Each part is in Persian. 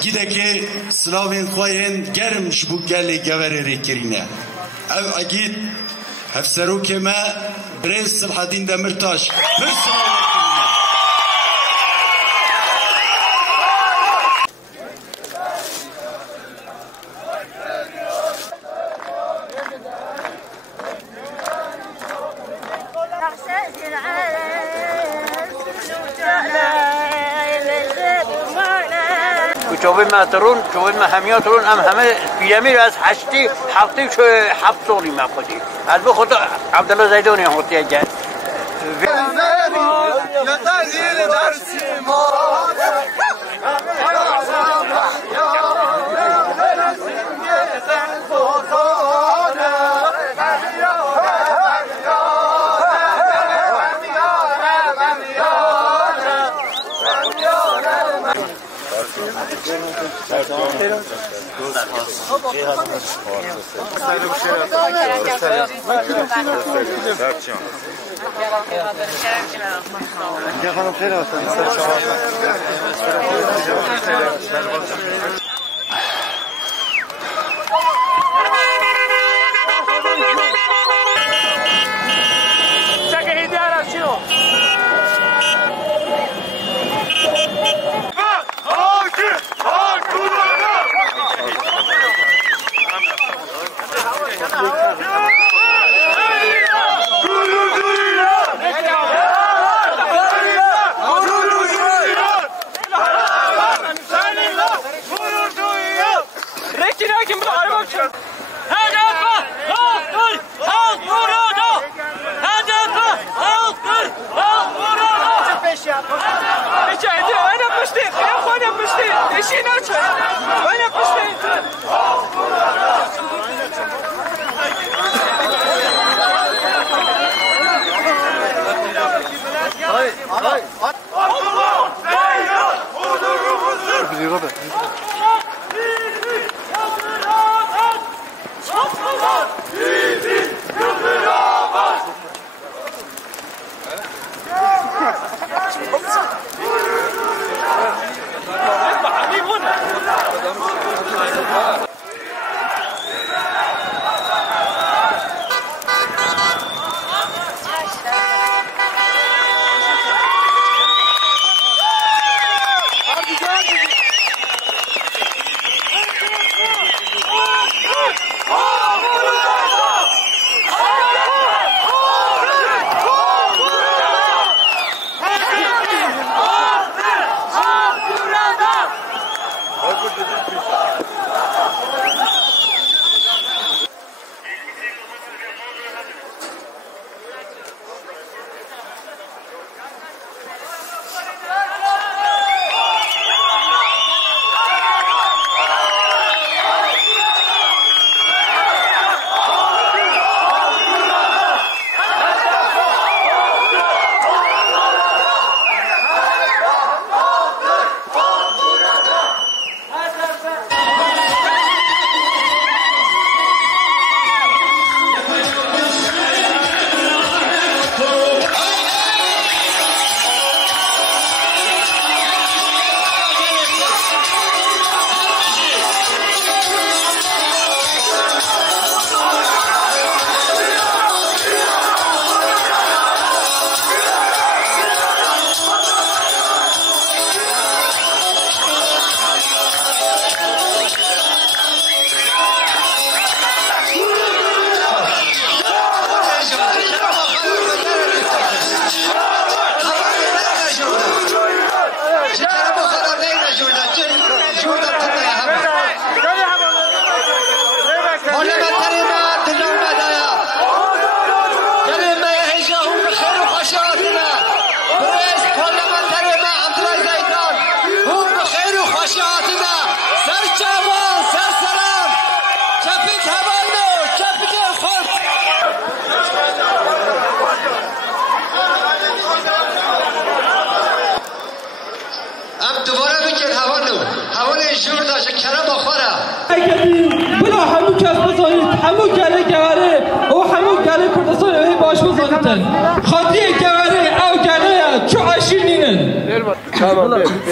اگیدکی سلاوین خواهین گرم شبو گلی گوری ریکرینه او اگید هفسروک ما بريس صلاح الدين دمرتاش چوبی ماترون چوبی مهمیاترون هم همه پیامی از هشتی هفت سوری مفقودی از به خود عبدالله زیدونی هوتی جد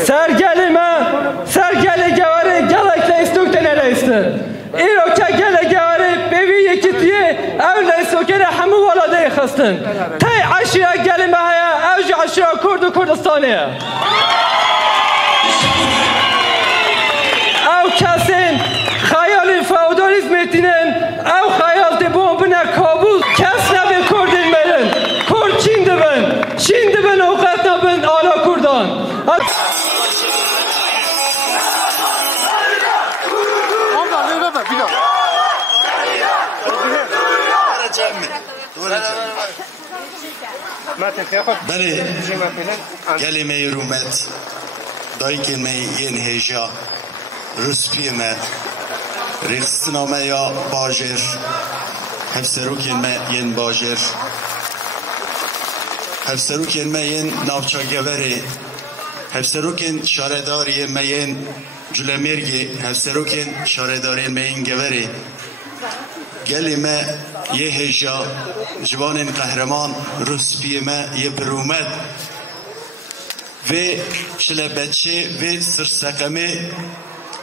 سرگلی من سرگلی جواری ایستن ایرو که گله گواره بیوی یکیتیه او لیسوکر همه والاده خستن تای عشیه گله مهیا اوج عشیه کرد و کردستانیه او کسین خیال فودالیزم اتینن او خیال دبون بنا کابوس کس نبین کردین میلن کرد چین دبن اوقات نبین آلا کردان بله کلمه رومت دایی کلمه این هیجا رسپی ما رخصنامه یا باجر هفسرو کلمه این باجر هفسرو کلمه این نافچاگوری هفسرو کن شارداری این جلمرگی هفسرو کن شارداری این گوری کلمه یه هیجا جوان قهرمان رسپی ما یه برومت و شل بچه و سرسقمه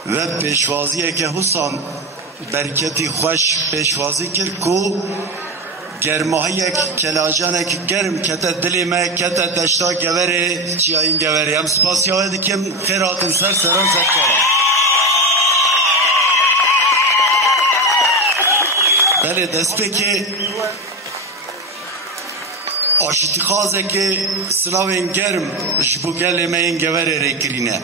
و پیشوازیه که حسان برکتی خوش پیشوازی کرد کو گرماهی یک کلاجانه که گرم کتا دلی ما کتا دشتا گوره چی این گوره هم سپاسی های دکیم خیراتن سران زکاره بله دست به که آشتی خوازه که سلاوین گرم جبو گل ما این گوره ریکرینه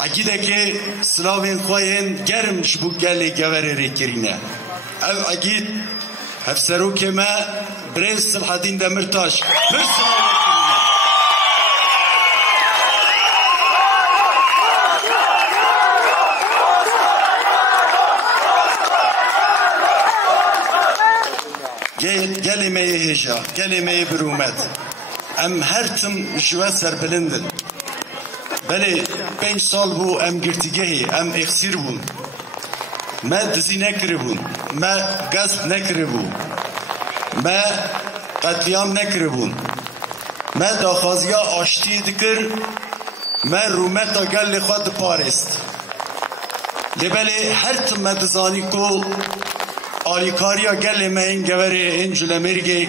اگیده که سلاوین خواهین گرم جبو گل گوره ریکرینه او اگید هفسرو که ما برنس صلحالدین دمرتاش کلمه هجا کلمه برومت ام هرتم جوا سر بلندن بله 5 سال بو ام گرتیگهی ام اخسیر بون ما دزی نکره بون ما قصد نکره بون ما قتلیام نکره بون ما داخازیا آشتی دکر ما رومتا گل خود پارست لبله هرتم ما دزانی کو آلیکاریا گل ما این گوره این جلمرگی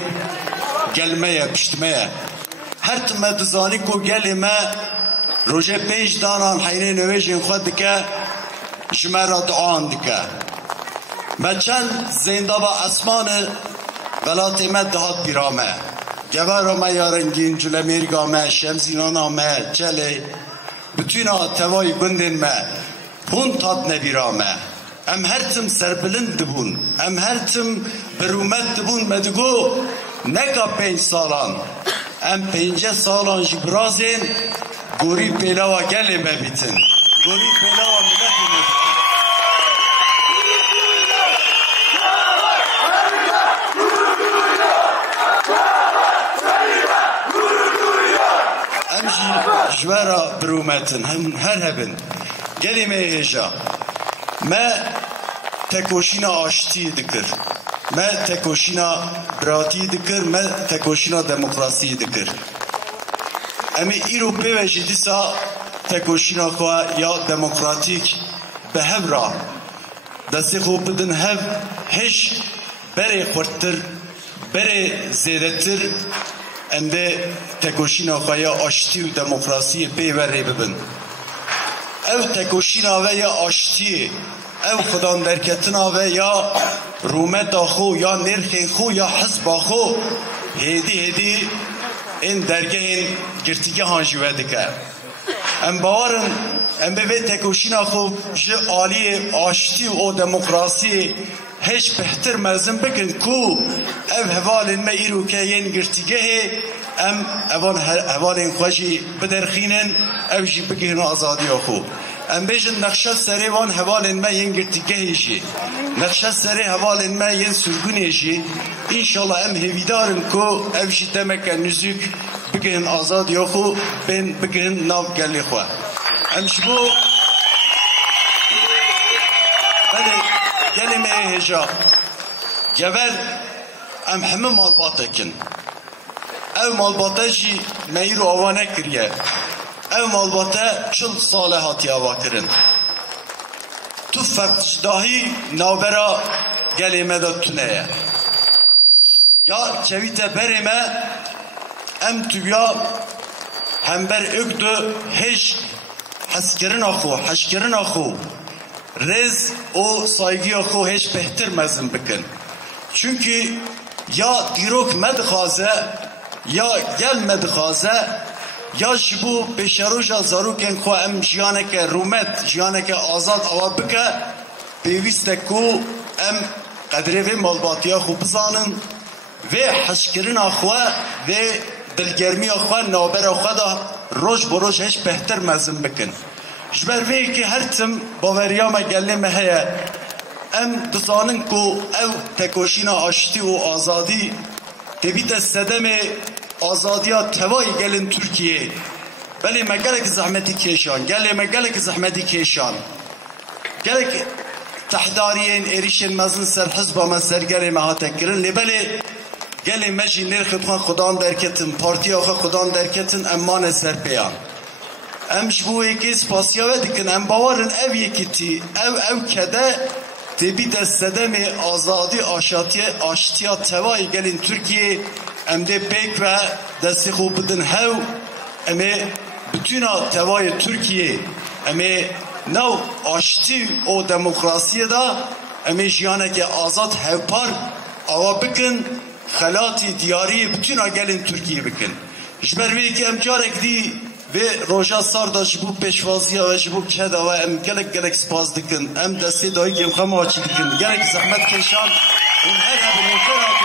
گلمه پشتمه هر تم دزانی کو گل ما روژه 5 دانان حینه نویجین خود که جمرا دعان دکه ما چند زنده با اسمان ولات ما دهات بیرامه گوارا ما یارنگین جلمرگا ما شمزینانا ما جله بتوینا توای گندن ما هون تاد نبیرامه ام هرتم سربلند بون ام هرتم برومت بون مدگو نکا 5 سالان ام 5 سالان جبرازین گوری پیلاوا گل مبیتن گوری پیلاوا ملت مبیتن ام جوارا برومتن هم هر هبن گلی میجا ما تکوشینا آشتی دکر ما تکوشینا براتی دکر ما تکوشینا دموکراسی دکر امی ایرو پیوشی دیسا تکوشینا خواه یا دموکراتیک به هف را دستی خوب بدن هف هش بره خورتر بره زیدتر انده تکوشینا خواه یا آشتی و دموکراسی پیوره ببن او تکوشینا و یا آشتی او خدان درکتنا و یا رومت خو یا نرخ خو یا حزب خو هیدی این درگه این گرتیگه هانجوه دکر ام باورن ام به تکوشینا خو جه آلی آشتی و دموکراسی هیچ بهتر ملزم بکن کو او هوال ما ایرو که این گرتیگه ام هوال خوشی بدرخینن او جی بگهن آزادی خو ام بیشن نقشه سری وان هوال ما ین گرتیگهیشی نقشه سری هوال ما ین سرگونیشی انشالله ام هویدارن کو او جی دمک نزوک بگهن آزادی خو بین بگهن ناو گلی خو ام شبو بله گلی می هجا جبر ام همه مالباته کن او مالباته جی میرو آوانه کریه او مالباته 40 ساله هاتی آوا کرن تو فرقشداهی نوبرا گلی مدد تنه یا چویت برمه ام تویا همبر اگدو هش حسکرن آخو حشکرن آخو رز او سایگی آخو هش بهتر مزن بکن چونکه یا دیروک مدخوازه یا گل مدخوازه یا جبو بشروجا زاروکن خو ام جیانک رومت جیانک آزاد آوا بکه پیوسته کو ام قدره و مالباتیا خو بزانن و حشکرین آخوه و دلگرمی آخوه نابر آخوه دا روش بروش هش بهتر مزن بکن جبر وی که هر تم باوریام گله مهیه ام دزانن کو او تکوشین آشتی و آزادی تبیت صدم آزادیا توای گلن ترکیه بله مگلک زحمتی کشان گله مگلک زحمتی کشان گلک تحدارین ایریشن مزن سر حزب ما سرگره ما تکرن لبله گله مجی نرخت خان خدان درکتن پارتی آخه خدان درکتن امان سر پیان امش بو یکی سپاسیا ودکن ام باورن او یکیتی او کده تبید صدم آزادی آشتیا توای گلین ترکیه ام ده پیک و دستی خوب بدن هاو امه بتونا توای ترکیه امه نو آشتی و دموکراسی دا امه جیانه که آزاد هاوپار آوا بکن خلاتی دیاری بتونا گلین ترکیه بکن جبروی که ام جارک دی و روژا سار دا جبو پیشوازی و جبو کدا و ام گلک سپاس دکن ام دستی دایی گم خم آچی دکن گلک زحمت کشان اون هر هبن